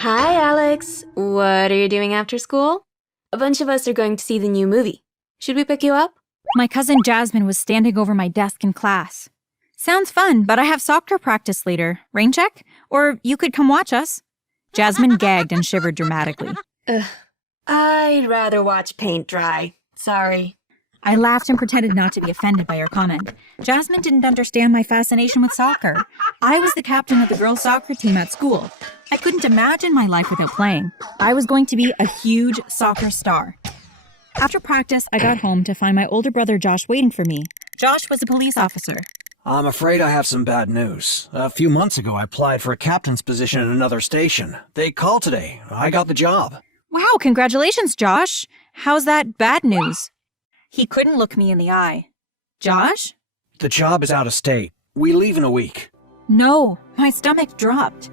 Hi, Alex. What are you doing after school? A bunch of us are going to see the new movie. Should we pick you up? My cousin Jasmine was standing over my desk in class. Sounds fun, but I have soccer practice later. Rain check? Or you could come watch us. Jasmine gagged and shivered dramatically. I'd rather watch paint dry. Sorry. I laughed and pretended not to be offended by her comment. Jasmine didn't understand my fascination with soccer. I was the captain of the girls' soccer team at school. I couldn't imagine my life without playing. I was going to be a huge soccer star. After practice, I got home to find my older brother Josh waiting for me. Josh was a police officer. I'm afraid I have some bad news. A few months ago, I applied for a captain's position at another station. They called today. I got the job. Wow, congratulations, Josh. How's that bad news? He couldn't look me in the eye. Josh? The job is out of state. We leave in a week. No, my stomach dropped.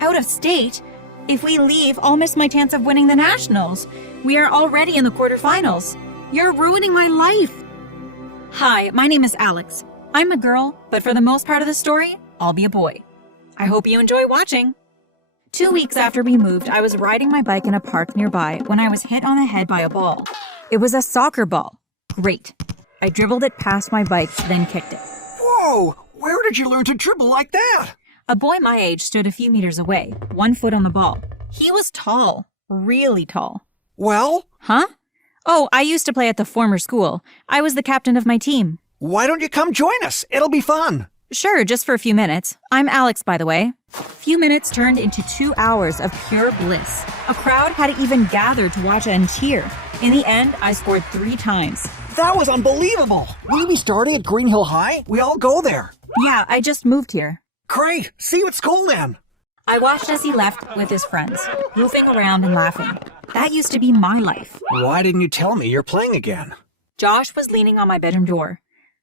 Out of state? If we leave, I'll miss my chance of winning the Nationals. We are already in the quarterfinals. You're ruining my life. Hi, my name is Alex. I'm a girl, but for the most part of the story, I'll be a boy. I hope you enjoy watching. 2 weeks after we moved, I was riding my bike in a park nearby when I was hit on the head by a ball. It was a soccer ball. Great. I dribbled it past my bike, then kicked it. Whoa! Where did you learn to dribble like that? A boy my age stood a few meters away, 1 foot on the ball. He was tall. Really tall. Well? Huh? Oh, I used to play at the former school. I was the captain of my team. Why don't you come join us? It'll be fun. Sure, just for a few minutes. I'm Alex, by the way. Few minutes turned into 2 hours of pure bliss. A crowd had even gathered to watch and cheer. In the end, I scored 3 times. That was unbelievable. Will you be starting at Green Hill High? We all go there. Yeah, I just moved here. Great. See you at school then. I watched as he left with his friends, goofing around and laughing. That used to be my life. Why didn't you tell me you're playing again? Josh was leaning on my bedroom door.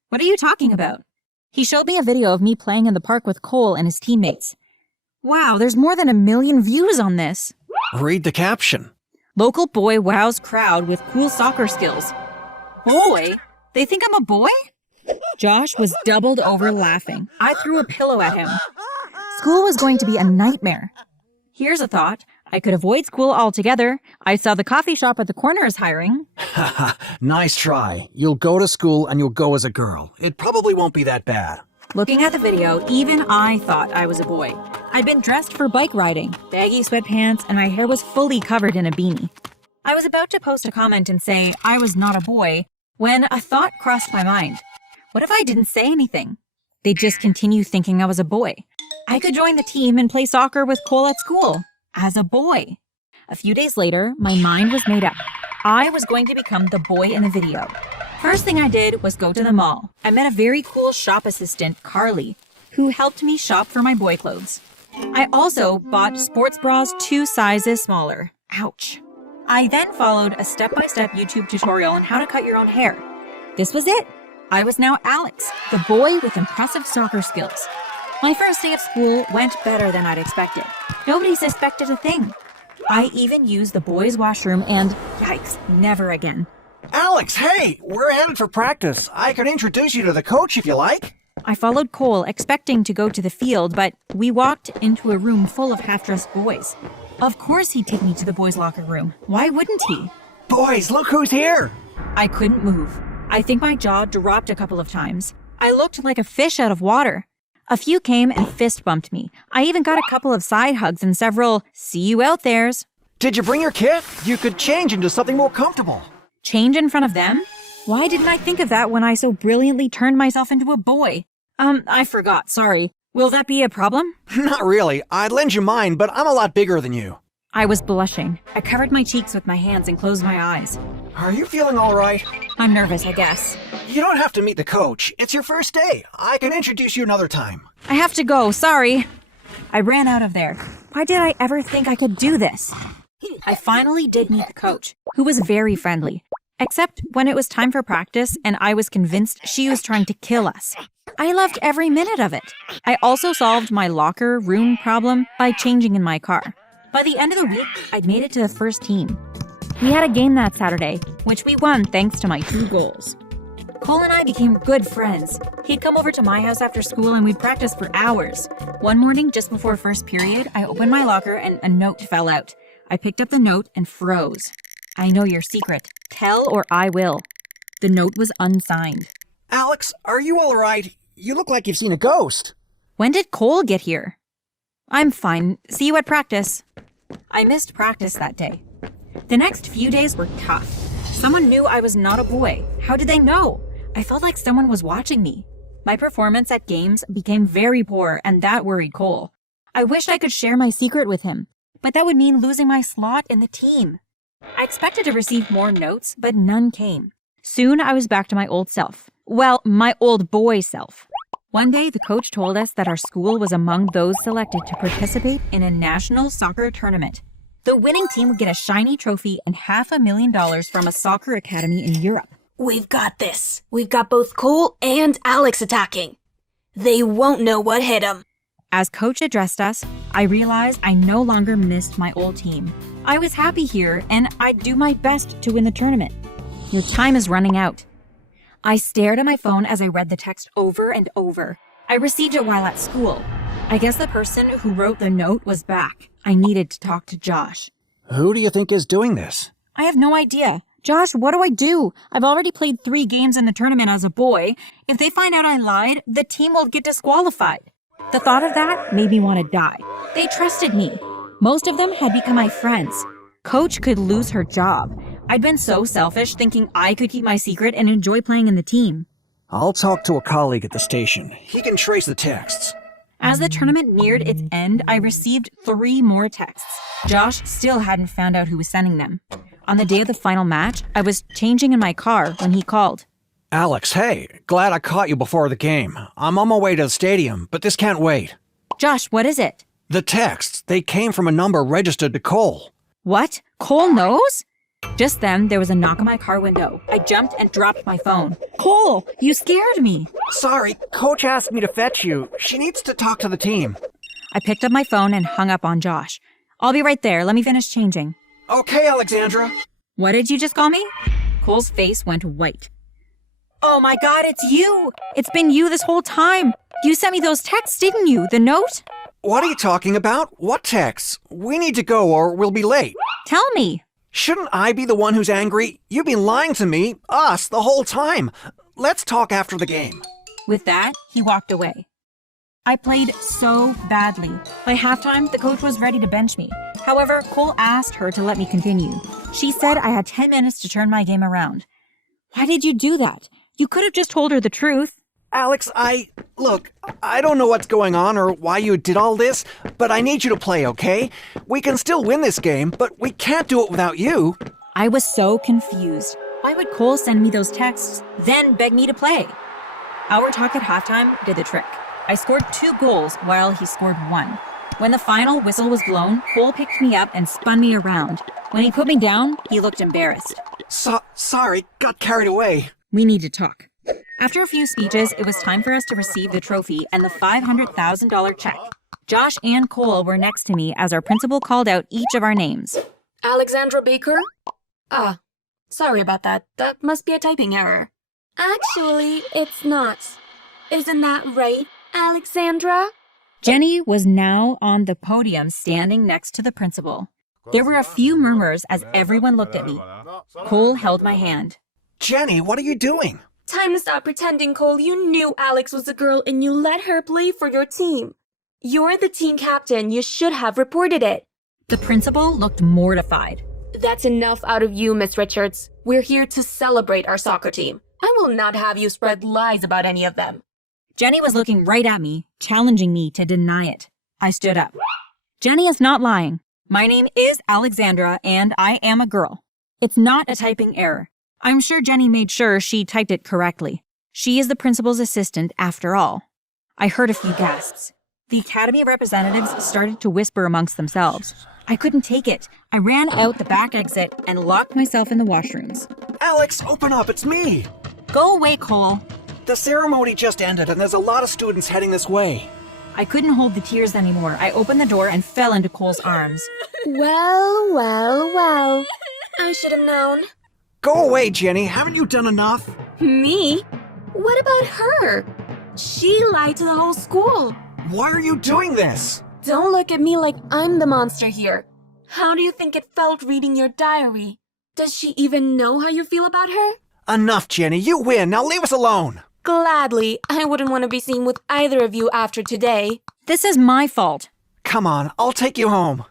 What are you talking about? He showed me a video of me playing in the park with Cole and his teammates. Wow, there's more than 1 million views on this. Read the caption. Local boy wows crowd with cool soccer skills. Boy? They think I'm a boy? Josh was doubled over laughing. I threw a pillow at him. School was going to be a nightmare. Here's a thought. I could avoid school altogether. I saw the coffee shop at the corner is hiring. Haha, nice try. You'll go to school and you'll go as a girl. It probably won't be that bad. Looking at the video, even I thought I was a boy. I'd been dressed for bike riding, baggy sweatpants, and my hair was fully covered in a beanie. I was about to post a comment and say I was not a boy when a thought crossed my mind. What if I didn't say anything? They'd just continue thinking I was a boy. I could join the team and play soccer with Cole at school. As a boy. A few days later, my mind was made up. I was going to become the boy in the video. First thing I did was go to the mall. I met a very cool shop assistant, Carly, who helped me shop for my boy clothes. I also bought sports bras 2 sizes smaller. Ouch. I then followed a step-by-step YouTube tutorial on how to cut your own hair. This was it. I was now Alex, the boy with impressive soccer skills. My first day of school went better than I'd expected. Nobody suspected a thing. I even used the boys' washroom and, yikes, never again. Alex, hey! We're headed for practice. I could introduce you to the coach if you like. I followed Cole, expecting to go to the field, but we walked into a room full of half-dressed boys. Of course he'd take me to the boys' locker room. Why wouldn't he? Boys, look who's here! I couldn't move. I think my jaw dropped a couple of times. I looked like a fish out of water. A few came and fist bumped me. I even got a couple of side hugs and several "see you out there's." Did you bring your kit? You could change into something more comfortable. Change in front of them? Why didn't I think of that when I so brilliantly turned myself into a boy? I forgot, sorry. Will that be a problem? Not really. I'd lend you mine, but I'm a lot bigger than you. I was blushing. I covered my cheeks with my hands and closed my eyes. Are you feeling all right? I'm nervous, I guess. You don't have to meet the coach. It's your first day. I can introduce you another time. I have to go, sorry. I ran out of there. Why did I ever think I could do this? I finally did meet the coach, who was very friendly. Except when it was time for practice and I was convinced she was trying to kill us. I loved every minute of it. I also solved my locker room problem by changing in my car. By the end of the week, I'd made it to the first team. We had a game that Saturday, which we won thanks to my 2 goals. Cole and I became good friends. He'd come over to my house after school and we'd practice for hours. One morning, just before first period, I opened my locker and a note fell out. I picked up the note and froze. I know your secret. Tell or I will. The note was unsigned. Alex, are you all right? You look like you've seen a ghost. When did Cole get here? I'm fine. See you at practice. I missed practice that day. The next few days were tough. Someone knew I was not a boy. How did they know? I felt like someone was watching me. My performance at games became very poor, and that worried Cole. I wished I could share my secret with him, but that would mean losing my slot in the team. I expected to receive more notes, but none came. Soon I was back to my old self. Well, my old boy self. One day, the coach told us that our school was among those selected to participate in a national soccer tournament. The winning team would get a shiny trophy and $500,000 from a soccer academy in Europe. We've got this. We've got both Cole and Alex attacking. They won't know what hit them. As coach addressed us, I realized I no longer missed my old team. I was happy here, and I'd do my best to win the tournament. Your time is running out. I stared at my phone as I read the text over and over. I received it while at school. I guess the person who wrote the note was back. I needed to talk to Josh. Who do you think is doing this? I have no idea. Josh, what do I do? I've already played 3 games in the tournament as a boy. If they find out I lied, the team will get disqualified. The thought of that made me want to die. They trusted me. Most of them had become my friends. Coach could lose her job. I'd been so selfish thinking I could keep my secret and enjoy playing in the team. I'll talk to a colleague at the station. He can trace the texts. As the tournament neared its end, I received 3 more texts. Josh still hadn't found out who was sending them. On the day of the final match, I was changing in my car when he called. Alex, hey, glad I caught you before the game. I'm on my way to the stadium, but this can't wait. Josh, what is it? The texts, they came from a number registered to Cole. What? Cole knows? Just then, there was a knock on my car window. I jumped and dropped my phone. Cole, you scared me. Sorry, Coach asked me to fetch you. She needs to talk to the team. I picked up my phone and hung up on Josh. I'll be right there. Let me finish changing. Okay, Alexandra. What did you just call me? Cole's face went white. Oh my God, it's you! It's been you this whole time. You sent me those texts, didn't you? The note? What are you talking about? What texts? We need to go or we'll be late. Tell me. Shouldn't I be the one who's angry? You've been lying to me, us, the whole time. Let's talk after the game. With that, he walked away. I played so badly. By halftime, the coach was ready to bench me. However, Cole asked her to let me continue. She said I had 10 minutes to turn my game around. Why did you do that? You could have just told her the truth. Alex, Look, I don't know what's going on or why you did all this, but I need you to play, okay? We can still win this game, but we can't do it without you. I was so confused. Why would Cole send me those texts, then beg me to play? Our talk at halftime did the trick. I scored 2 goals while he scored 1. When the final whistle was blown, Cole picked me up and spun me around. When he put me down, he looked embarrassed. Sorry, got carried away. We need to talk. After a few speeches, it was time for us to receive the trophy and the $500,000 check. Josh and Cole were next to me as our principal called out each of our names. Alexandra Baker? Ah, sorry about that. That must be a typing error. Actually, it's not. Isn't that right, Alexandra? Jenny was now on the podium standing next to the principal. There were a few murmurs as everyone looked at me. Cole held my hand. Jenny, what are you doing? Time to stop pretending, Cole. You knew Alex was a girl and you let her play for your team. You're the team captain. You should have reported it. The principal looked mortified. That's enough out of you, Miss Richards. We're here to celebrate our soccer team. I will not have you spread lies about any of them. Jenny was looking right at me, challenging me to deny it. I stood up. Jenny is not lying. My name is Alexandra, and I am a girl. It's not a typing error. I'm sure Jenny made sure she typed it correctly. She is the principal's assistant, after all. I heard a few gasps. The academy representatives started to whisper amongst themselves. I couldn't take it. I ran out the back exit and locked myself in the washrooms. Alex, open up, it's me. Go away, Cole. The ceremony just ended and there's a lot of students heading this way. I couldn't hold the tears anymore. I opened the door and fell into Cole's arms. Well. I should have known. Go away, Jenny. Haven't you done enough? Me? What about her? She lied to the whole school. Why are you doing this? Don't look at me like I'm the monster here. How do you think it felt reading your diary? Does she even know how you feel about her? Enough, Jenny. You win. Now leave us alone. Gladly. I wouldn't want to be seen with either of you after today. This is my fault. Come on, I'll take you home.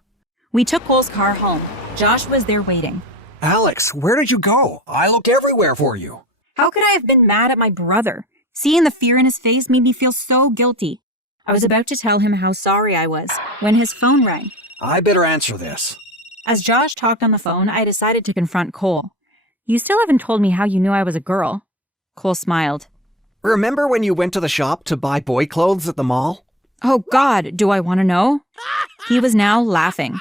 We took Cole's car home. Josh was there waiting. Alex, where did you go? I looked everywhere for you. How could I have been mad at my brother? Seeing the fear in his face made me feel so guilty. I was about to tell him how sorry I was when his phone rang. I better answer this. As Josh talked on the phone, I decided to confront Cole. You still haven't told me how you knew I was a girl. Cole smiled. Remember when you went to the shop to buy boy clothes at the mall? Oh God, do I want to know? He was now laughing.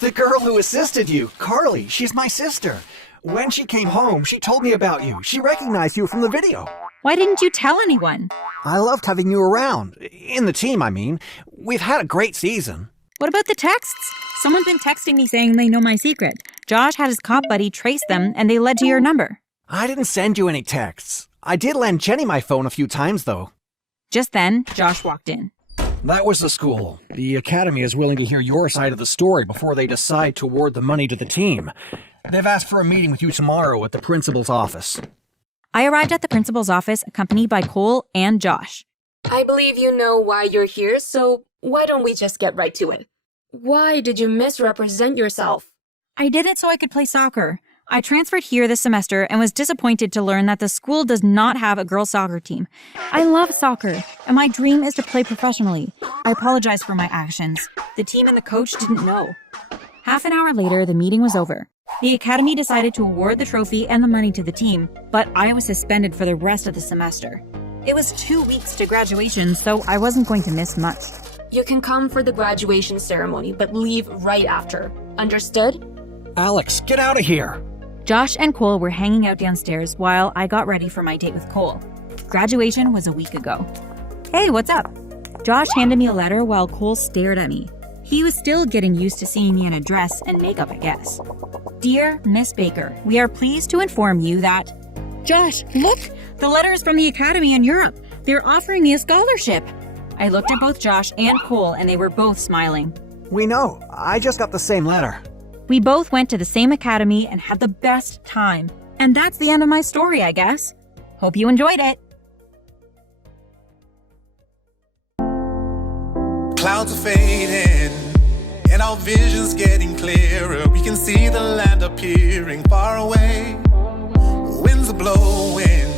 The girl who assisted you, Carly, she's my sister. When she came home, she told me about you. She recognized you from the video. Why didn't you tell anyone? I loved having you around. In the team, I mean. We've had a great season. What about the texts? Someone's been texting me saying they know my secret. Josh had his cop buddy trace them, and they led to your number. I didn't send you any texts. I did lend Jenny my phone a few times, though. Just then, Josh walked in. That was the school. The academy is willing to hear your side of the story before they decide to award the money to the team. They've asked for a meeting with you tomorrow at the principal's office. I arrived at the principal's office accompanied by Cole and Josh. I believe you know why you're here, so why don't we just get right to it? Why did you misrepresent yourself? I did it so I could play soccer. I transferred here this semester and was disappointed to learn that the school does not have a girls' soccer team. I love soccer, and my dream is to play professionally. I apologize for my actions. The team and the coach didn't know. Half an hour later, the meeting was over. The academy decided to award the trophy and the money to the team, but I was suspended for the rest of the semester. It was 2 weeks to graduation, so I wasn't going to miss much. You can come for the graduation ceremony, but leave right after. Understood? Alex, get out of here! Josh and Cole were hanging out downstairs while I got ready for my date with Cole. Graduation was a week ago. Hey, what's up? Josh handed me a letter while Cole stared at me. He was still getting used to seeing me in a dress and makeup, I guess. Dear Miss Baker, we are pleased to inform you that... Josh, look! The letter is from the academy in Europe. They're offering me a scholarship. I looked at both Josh and Cole and they were both smiling. We know. I just got the same letter. We both went to the same academy and had the best time. And that's the end of my story, I guess. Hope you enjoyed it. Clouds are fading, and our vision's getting clearer. We can see the land appearing far away. Winds are blowing,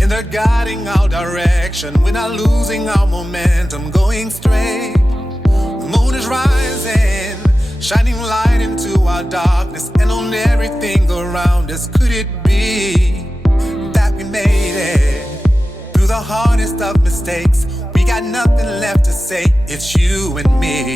and they're guiding our direction. We're not losing our momentum, going straight. The moon is rising, shining light into our darkness and on everything around us. Could it be that we made it through the hardest of mistakes? We got nothing left to say, it's you and me.